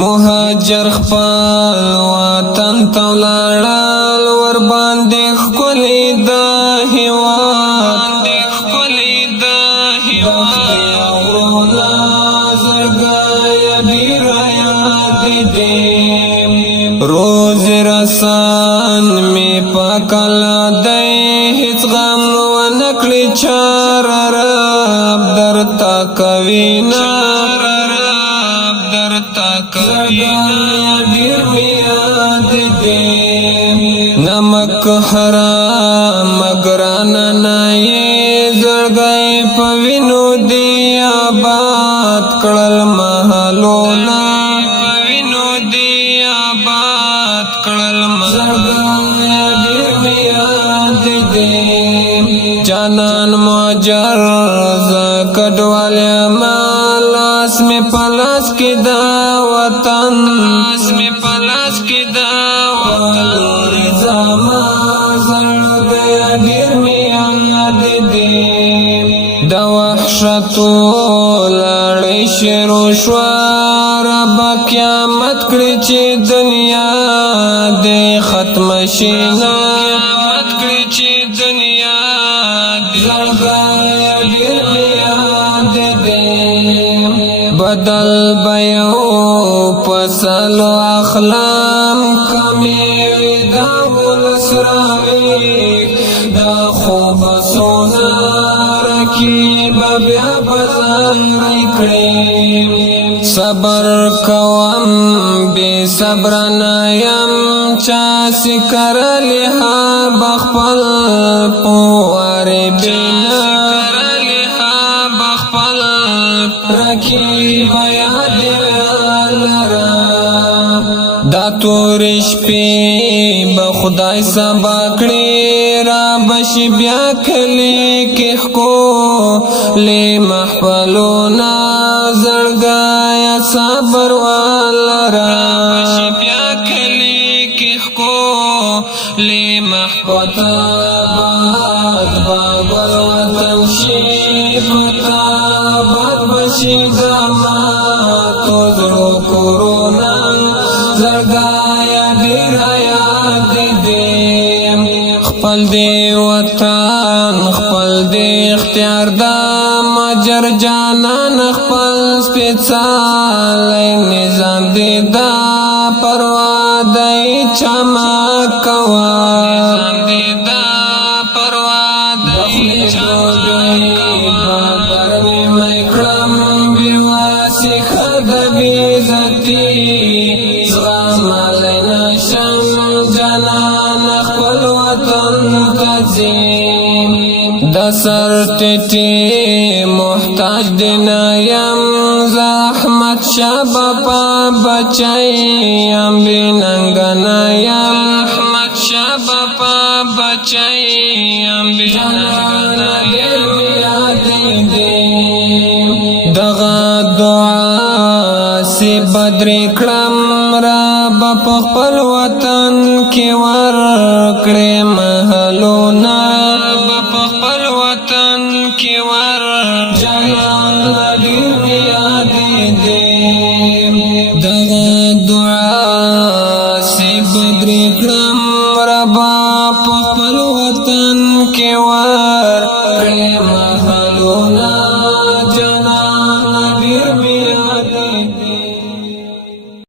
مهاجر خپل وطن ته ولاړل ور باندې ښکلی د هیواد روز رسان می پاکل دی هیڅ غم ونکړي چار رب درتا کوینا ډیر می یاد دی نمک حرام ګران نه زړګی په وینو دی آباد کړل محلونه جانان مهاجر زکډوال مالاس می پلاس کی دا وطن زما زړګی ډیر می یاد دی د وحشتو لړۍ شروع شوه رب قیامت کړي چې دنیا دې ختم شي نه بدل بیو پسلو اخلام کمی دا ولسراوی دا خوب سونا رکی بیا بزاری کریم صبر کوم بی صبر نایم چاسی کرلی ها بخپل پواری بینا رکیب یاد لرا دا تور شپې بخدای سبا کړی را بشي بیا کلی کې خو له محفلونا زړګا صبر ولرا بشي بیا کلی کې خو له محفتا باد وطن شي پتا بشي زما تو زړو کورونا زړګا ډیر یاد دی خپل دی وطن خپل دی اختیار دا مجر جانان خپل سپېڅلی نظام دی دا پروا دی چما کوا د سر ټټي محتاج دینایم زحمت شبابا بچایم بننګنایم رحمت شبابا بچایم بننګنایم دغه دعا سی بدر کړم رب په خپل وطن کې ورکړې محلونه دغه دعا سی بدر